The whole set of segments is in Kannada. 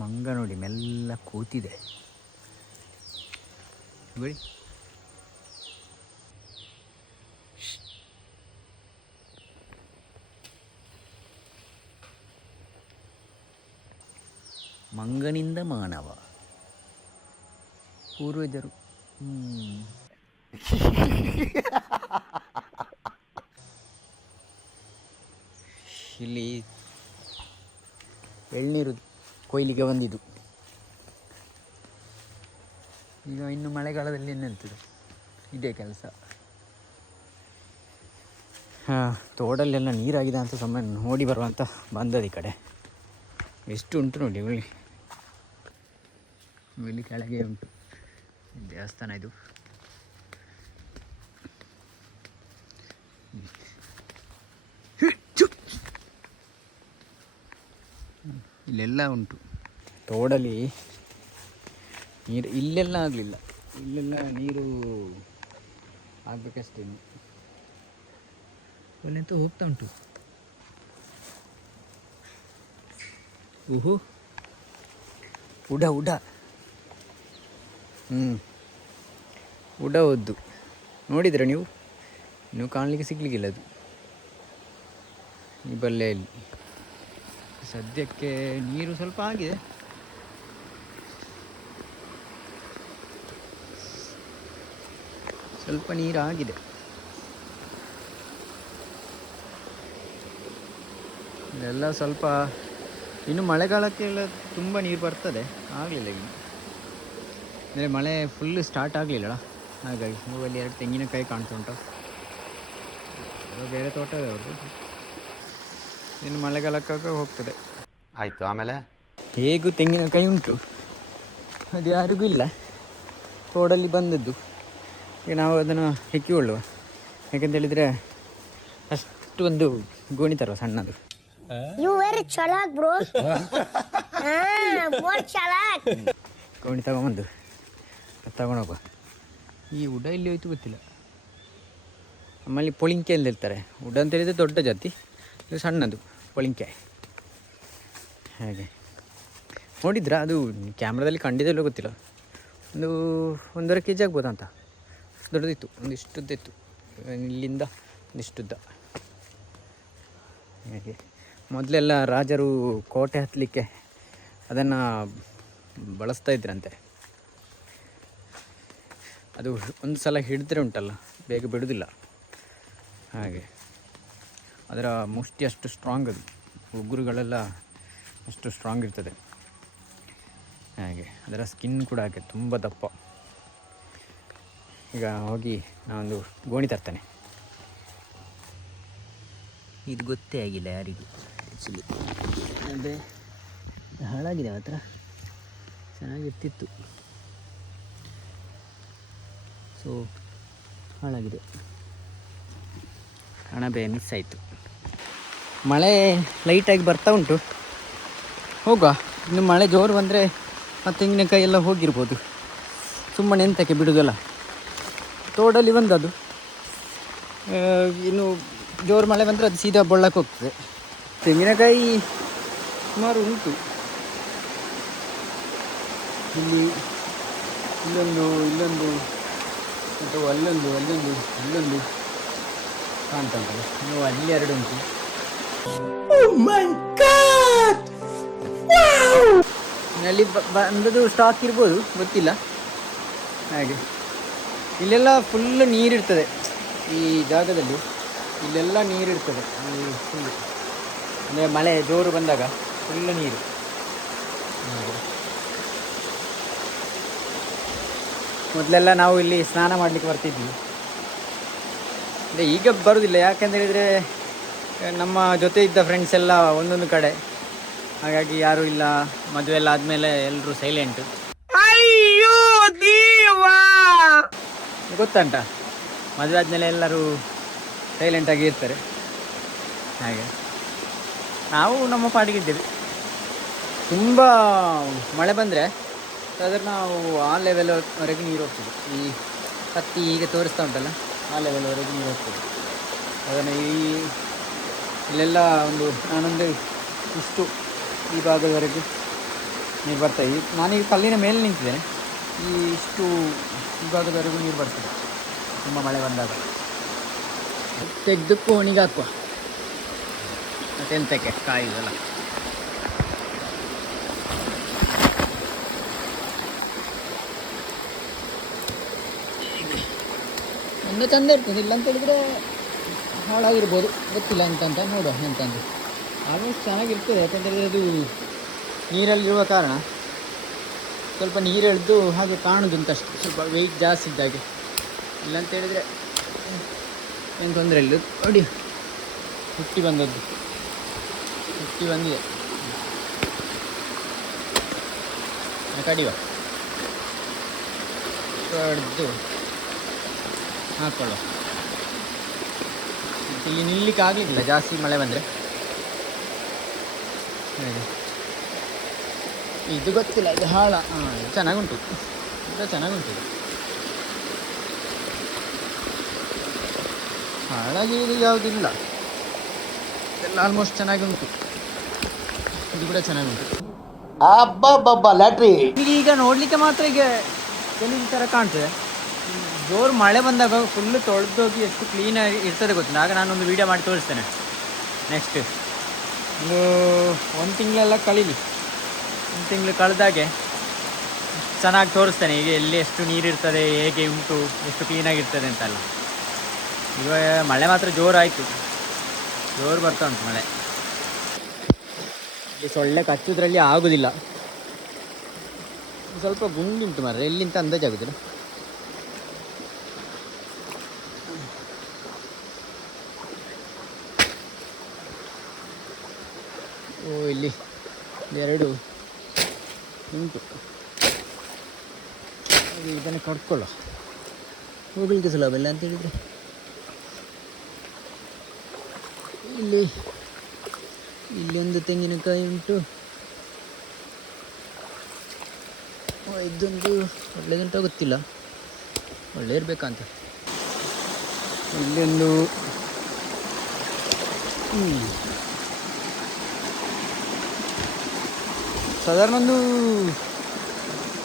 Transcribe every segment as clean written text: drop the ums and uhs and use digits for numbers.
ಮಂಗ ನೋಡಿ ಮೆಲ್ಲ ಕೂತಿದೆ ಬಿಡಿ. ಮಂಗನಿಂದ ಮಾನವ ಪೂರ್ವಜರು. ಇಲ್ಲಿ ಎಳ್ನೀರು ಕೊಯ್ಲಿಗೆ ಬಂದಿದ್ದು. ಈಗ ಇನ್ನು ಮಳೆಗಾಲದಲ್ಲಿ ಏನೆಂತದ್ದು ಇದೇ ಕೆಲಸ. ತೋಡಲ್ಲೆಲ್ಲ ನೀರಾಗಿದೆ ಅಂತ ಸುಮ್ಮನೆ ನೋಡಿ ಬರುವಂತ ಬಂದದ ಈ ಕಡೆ. ಎಷ್ಟು ಉಂಟು ನೋಡಿ ಇಲ್ಲಿ ಕೆಳಗೆ ಉಂಟು ದೇವಸ್ಥಾನ. ಇದು ಇಲ್ಲೆಲ್ಲ ಉಂಟು ತೋಡಲ್ಲಿ ನೀರು. ಇಲ್ಲೆಲ್ಲ ಆಗಲಿಲ್ಲ, ಇಲ್ಲೆಲ್ಲ ನೀರು ಆಗಬೇಕಷ್ಟೇ. ಅಲ್ಲೆಂತ ಹೋಗ್ತಾ ಉಂಟು. ಓಹೋ ಉಡ ಉಡ ಒದ್ದು ನೋಡಿದ್ರೆ ನೀವು ಕಾಣಲಿಕ್ಕೆ ಸಿಗ್ಲಿಕ್ಕಿಲ್ಲ ಅದು ಈ ಬಲ್ಲೆಯಲ್ಲಿ. ಸದ್ಯಕ್ಕೆ ನೀರು ಸ್ವಲ್ಪ ಆಗಿದೆ. ಸ್ವಲ್ಪ ನೀರು ಆಗಿದೆ. ಇದೆಲ್ಲ ಸ್ವಲ್ಪ ಇನ್ನು ಮಳೆಗಾಲಕ್ಕೆಲ್ಲ ತುಂಬ ನೀರು ಬರ್ತದೆ. ಆಗಲಿಲ್ಲ ಇನ್ನು ಅಂದರೆ ಮಳೆ ಫುಲ್ ಸ್ಟಾರ್ಟ್ ಆಗಲಿಲ್ಲಲ್ಲ, ಹಾಗಾಗಿ ಅಲ್ಲಿ 2 ತೆಂಗಿನಕಾಯಿ ಕಾಣ್ತಾ ಉಂಟು. ಬೇರೆ ತೋಟ ಇದೆ ಅವ್ರದ್ದು. ಇನ್ನು ಮಳೆಗಾಲಕ್ಕಾಗ ಹೋಗ್ತದೆ. ಆಯಿತು. ಆಮೇಲೆ ಹೇಗೂ ತೆಂಗಿನಕಾಯಿ ಉಂಟು, ಅದು ಯಾರಿಗೂ ಇಲ್ಲ. ತೋಡಲ್ಲಿ ಬಂದದ್ದು. ಈಗ ನಾವು ಅದನ್ನು ಹೆಕ್ಕಿಕೊಳ್ಳುವ. ಯಾಕಂತೇಳಿದರೆ ಅಷ್ಟು ಒಂದು ಗೋಣಿ ತರುವ ಸಣ್ಣದು. ಗೋಣಿ ತಗೊಂಬಂದು ತಗೊಂಡೋಗುವ. ಈ ಉಡ ಇಲ್ಲಿ ಹೋಯ್ತು ಗೊತ್ತಿಲ್ಲ. ನಮ್ಮಲ್ಲಿ ಪೊಳಿಂಕೆ ಅಂತ ಹೇಳ್ತಾರೆ. ಉಡ ಅಂತ ಹೇಳಿದರೆ ದೊಡ್ಡ ಜಾತಿ, ಇದು ಸಣ್ಣದು ಪೊಳಿಂಕೆ. ಹಾಗೆ ನೋಡಿದ್ರಾ? ಅದು ಕ್ಯಾಮ್ರಾದಲ್ಲಿ ಕಂಡಿದ್ದೆಲ್ಲೋ ಗೊತ್ತಿಲ್ಲ. 1.5 kg ಆಗ್ಬೋದಂತ. ದೊಡ್ಡದಿತ್ತು, ಒಂದಿಷ್ಟುದ್ದಿತ್ತು. ಇಲ್ಲಿಂದ ಒಂದಿಷ್ಟುದ್ದ. ಹಾಗೆ ಮೊದಲೆಲ್ಲ ರಾಜರು ಕೋಟೆ ಹತ್ತಲಿಕ್ಕೆ ಅದನ್ನು ಬಳಸ್ತಾ ಇದ್ರಂತೆ. ಅದು ಒಂದು ಸಲ ಹಿಡಿದ್ರೆ ಉಂಟಲ್ಲ, ಬೇಗ ಬಿಡೋದಿಲ್ಲ. ಹಾಗೆ ಅದರ ಮುಷ್ಟಿ ಅಷ್ಟು ಸ್ಟ್ರಾಂಗ್, ಅದು ಉಗುರುಗಳೆಲ್ಲ ಅಷ್ಟು ಸ್ಟ್ರಾಂಗ್ ಇರ್ತದೆ. ಹಾಗೆ ಅದರ ಸ್ಕಿನ್ ಕೂಡ ಹಾಗೆ ತುಂಬ ದಪ್ಪ. ಈಗ ಹೋಗಿ ನಾನೊಂದು ಗೋಣಿ ತರ್ತೇನೆ. ಇದು ಗೊತ್ತೇ ಆಗಿಲ್ಲ ಯಾರಿಗೂ ಆ್ಯಕ್ಚುಲಿ. ಅದೇ ಹಾಳಾಗಿದೆ ಮಾತ್ರ, ಚೆನ್ನಾಗಿರ್ತಿತ್ತು. ಸೊ ಹಾಳಾಗಿದೆ, ಅಣಬೆ ಮಿಸ್ ಆಯಿತು. ಮಳೆ ಲೈಟಾಗಿ ಬರ್ತಾ ಉಂಟು. ಹೋಗುವ. ಇನ್ನು ಮಳೆ ಜೋರು ಬಂದರೆ ಮತ್ತು ತೆಂಗಿನಕಾಯಿ ಎಲ್ಲ ಹೋಗಿರ್ಬೋದು. ಸುಮ್ಮನೆ ಎಂತಕ್ಕೆ ಬಿಡೋದಲ್ಲ. ತೋಡಲ್ಲಿ ಬಂದದ್ದು. ಇನ್ನು ಜೋರು ಮಳೆ ಬಂದರೆ ಅದು ಸೀದಾ ಬೊಳ್ಳಕ್ಕೆ ಹೋಗ್ತದೆ. ತೆಂಗಿನಕಾಯಿ ಸುಮಾರು ಉಂಟು. ಇಲ್ಲೊಂದು ಮತ್ತು ಅಲ್ಲೊಂದು ಕಾಣ್ತಾ ಉಂಟಲ್ಲ. ಇನ್ನು ಅಲ್ಲಿ 2 ಉಂಟು. ಅಲ್ಲಿ ಬಂದದ್ದು ಸ್ಟಾಕ್ ಇರ್ಬೋದು, ಗೊತ್ತಿಲ್ಲ. ಹಾಗೆ ಇಲ್ಲೆಲ್ಲ ಫುಲ್ ನೀರಿರ್ತದೆ. ಈ ಜಾಗದಲ್ಲಿ ಇಲ್ಲೆಲ್ಲ ನೀರಿರ್ತದೆ. ಫುಲ್ ಅಂದರೆ ಮಳೆ ಜೋರು ಬಂದಾಗ ಫುಲ್ ನೀರು. ಮೊದಲೆಲ್ಲ ನಾವು ಇಲ್ಲಿ ಸ್ನಾನ ಮಾಡಲಿಕ್ಕೆ ಬರ್ತಿದ್ವಿ. ಅಂದರೆ ಈಗ ಬರೋದಿಲ್ಲ. ಯಾಕೆಂತೇಳಿದರೆ ನಮ್ಮ ಜೊತೆ ಇದ್ದ ಫ್ರೆಂಡ್ಸ್ ಎಲ್ಲ ಒಂದೊಂದು ಕಡೆ, ಹಾಗಾಗಿ ಯಾರೂ ಇಲ್ಲ. ಮದುವೆ ಎಲ್ಲ ಆದಮೇಲೆ ಎಲ್ಲರೂ ಸೈಲೆಂಟು. ಗೊತ್ತುಂಟ, ಮದುವೆ ಆದಮೇಲೆ ಎಲ್ಲರೂ ಸೈಲೆಂಟಾಗಿ ಇರ್ತಾರೆ. ಹಾಗೆ ನಾವು ನಮ್ಮ ಪಾಡಿಗಿದ್ದೇವೆ. ತುಂಬ ಮಳೆ ಬಂದರೆ ಸಾಧಾರಣ ನಾವು ಆ ಲೆವೆಲ್ವರೆಗೆ ನೀರು ಹೋಗ್ತದೆ. ಈ ಹತ್ತಿ ಹೀಗೆ ತೋರಿಸ್ತಾ ಉಂಟಲ್ಲ, ಆ ಲೆವೆಲ್ವರೆಗೆ ನೀರು ಹೋಗ್ತದೆ. ಅದನ್ನು ಇಲ್ಲೆಲ್ಲ ನಾನೊಂದು ಇಷ್ಟು ಈ ಭಾಗದವರೆಗೆ ನೀರು ಬರ್ತದೆ. ನಾನೀಗ ಕಲ್ಲಿನ ಮೇಲೆ ನಿಂತಿದ್ದೇನೆ. ಇಷ್ಟು ವಿಭಾಗದವರೆಗೂ ನೀರು ಬರ್ತದೆ ತುಂಬ ಮಳೆ ಬಂದಾಗ. ತೆಗೆದು ಕೋಣಿಗೆ ಹಾಕುವ, ಮತ್ತೆಂತಕ್ಕೆ ಕಾಯಿದಲ್ಲ. ಒಂದು ಚಂದ ಇರ್ತದೆ, ಇಲ್ಲ ಅಂತ ಹೇಳಿದರೆ ಹಾಳಾಗಿರ್ಬೋದು, ಗೊತ್ತಿಲ್ಲ ಎಂತಂತ. ನೋಡುವ ಎಂತಂದು. ಆಲ್ಮೋಸ್ಟ್ ಚೆನ್ನಾಗಿರ್ತದೆ, ಯಾಕಂತೇಳಿದರೆ ಅದು ನೀರಲ್ಲಿರುವ ಕಾರಣ ಸ್ವಲ್ಪ ನೀರು ಎಳೆದು ಹಾಗೆ ಕಾಣುದುಂಟು ಅಷ್ಟೇ, ಸ್ವಲ್ಪ ವೆಯ್ಟ್ ಜಾಸ್ತಿ ಇದ್ದಾಗೆ. ಇಲ್ಲಂತೇಳಿದರೆ ಏನು ತೊಂದರೆ ಇಲ್ಲ. ನೋಡಿ ಹುಟ್ಟಿ ಬಂದದ್ದು, ಹುಟ್ಟಿ ಬಂದಿದೆ. ಕಡಿಯುವ, ಕಡ್ದು ಹಾಕ್ಕೊಳ್ಳುವ. ಇಲ್ಲಿ ನಿಲ್ಲಿಕ್ಕೆ ಆಗಲಿಲ್ಲ ಜಾಸ್ತಿ ಮಳೆ ಬಂದರೆ. ಇದು ಗೊತ್ತಿಲ್ಲ, ಇದು ಹಾಳ. ಚೆನ್ನಾಗುಂಟು, ಇದು ಚೆನ್ನಾಗುಂಟು. ಹಾಳಾಗಿ ಇದು ಯಾವುದಿಲ್ಲ, ಎಲ್ಲ ಆಲ್ಮೋಸ್ಟ್ ಚೆನ್ನಾಗಿ ಉಂಟು. ಇದು ಕೂಡ ಚೆನ್ನಾಗುಂಟು. ಲ್ಯಾಟ್ರಿ ಈಗ ನೋಡಲಿಕ್ಕೆ ಮಾತ್ರ ಈಗ ಗಲೀಜು ಥರ ಕಾಣ್ತದೆ. ಜೋರು ಮಳೆ ಬಂದಾಗ ಫುಲ್ಲು ತೊಳೆದೋಗಿ ಎಷ್ಟು ಕ್ಲೀನಾಗಿ ಇರ್ತದೆ ಗೊತ್ತಿಲ್ಲ. ಆಗ ನಾನೊಂದು ವೀಡಿಯೋ ಮಾಡಿ ತೋರಿಸ್ತೇನೆ. ನೆಕ್ಸ್ಟ್ ಒಂದು ತಿಂಗಳೆಲ್ಲ ಕಳೀಲಿ, ಒಂದು ತಿಂಗಳು ಕಳೆದಾಗೆ ಚೆನ್ನಾಗಿ ತೋರಿಸ್ತೇನೆ. ಈಗ ಎಲ್ಲಿ ಎಷ್ಟು ನೀರಿರ್ತದೆ, ಹೇಗೆ ಉಂಟು, ಎಷ್ಟು ಕ್ಲೀನಾಗಿರ್ತದೆ ಅಂತೆಲ್ಲ. ಇವಾಗ ಮಳೆ ಮಾತ್ರ ಜೋರಾಯಿತು, ಜೋರು ಬರ್ತಾ ಉಂಟು ಮಳೆ. ಇಲ್ಲಿ ಸೊಳ್ಳೆ ಕಚ್ಚೋದ್ರಲ್ಲಿ ಆಗೋದಿಲ್ಲ. ಸ್ವಲ್ಪ ಗುಂಡುಂಟು ಮಾರ್ರೆ, ಎಲ್ಲಿಂತ ಅಂದಾಜಾಗೋದಿಲ್ಲ. ಓ ಇಲ್ಲಿ ಎರಡು ಉಂಟು. ಇದನ್ನು ಕಟ್ಕೊಳ್ಳೋ, ಹೋಗ್ಲಿಕ್ಕೆ ಸುಲಭ ಇಲ್ಲ ಅಂತೇಳಿದರೆ. ಇಲ್ಲಿ ಒಂದು ತೆಂಗಿನಕಾಯಿ ಉಂಟು. ಇದೊಂದು ಒಳ್ಳೆದುಂಟು ಗೊತ್ತಿಲ್ಲ, ಒಳ್ಳೆ ಇರಬೇಕಂತ. ಇಲ್ಲೊಂದು ಸಾಧಾರಣ ಒಂದು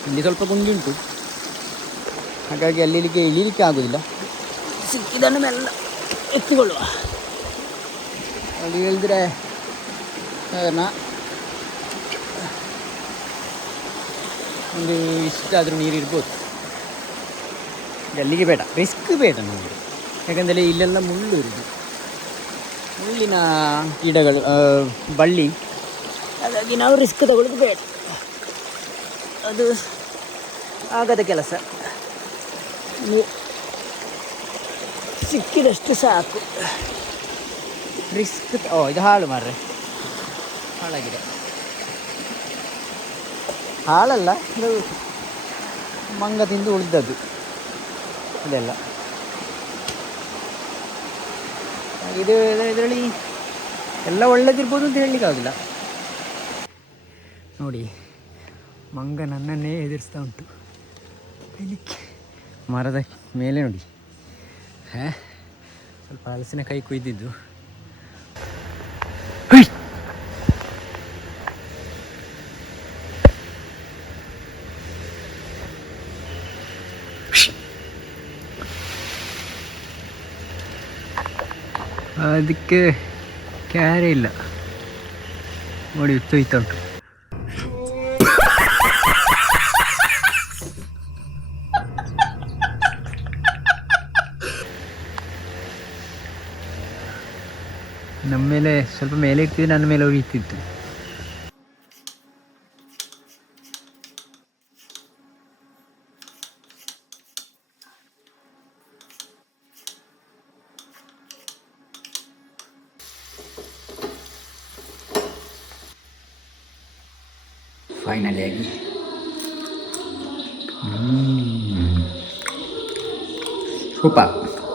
ಇಲ್ಲಿ ಸ್ವಲ್ಪ ಗುಂಡಿ, ಹಾಗಾಗಿ ಅಲ್ಲಿಗೆ ಇಳಿಲಿಕ್ಕೆ ಆಗೋದಿಲ್ಲ. ಸಿಕ್ಕಿದನ್ನು ಮೆಲ್ಲ ಎತ್ತಿಕೊಳ್ಳುವ. ಅಲ್ಲಿ ಹೇಳಿದ್ರೆ ಸಾಧಾರಣ ಒಂದು ಇಷ್ಟಾದರೂ ನೀರು ಇರ್ಬೋದು. ಅಲ್ಲಿಗೆ ಬೇಡ, ರಿಸ್ಕ್ ಬೇಡ ನಮಗೆ. ಯಾಕಂದರೆ ಇಲ್ಲೆಲ್ಲ ಮುಳ್ಳು ಇರೋದು, ಮುಳ್ಳಿನ ಗಿಡಗಳು, ಬಳ್ಳಿ. ಹಾಗಾಗಿ ನಾವು ರಿಸ್ಕ್ ತಗೊಳ್ಳೋದು ಬೇಡ, ಅದು ಆಗದ ಕೆಲಸ. ಸಿಕ್ಕಿದಷ್ಟು ಸಾಕು. ರಿಸ್ಕ್ ಇದು ಹಾಳು ಮಾರ್ರೆ, ಹಾಳಾಗಿದೆ. ಹಾಳಲ್ಲ, ಇದು ಮಂಗ ತಿಂದು ಉಳಿದದ್ದು ಇದೆಲ್ಲ. ಇದು ಇದರಲ್ಲಿ ಎಲ್ಲ ಒಳ್ಳೆದಿರ್ಬೋದು ಅಂತ ಹೇಳಲಿಕ್ಕಾಗಿಲ್ಲ. ನೋಡಿ, ಮಂಗ ನನ್ನನ್ನೇ ಎದುರಿಸ್ತಾ ಉಂಟು. ಮರದ ಮೇಲೆ ನೋಡಿ, ಸ್ವಲ್ಪ ಹಲಸಿನಕಾಯಿ ಕೊಯ್ದಿದ್ದು. ಅದಕ್ಕೆ ಕ್ಯಾರೆ ಇಲ್ಲ ನೋಡಿ, ತೊಯ್ತಾ ಉಂಟು. ನಮ್ಮ ಮೇಲೆ ಸ್ವಲ್ಪ ಮೇಲೆ ಇರ್ತಿದ್ದು, ನನ್ನ ಮೇಲೆ ಉಳಿತಿತ್ತು. ಫೈನಲಿ ಆಗಿ ಸೂಪರ್.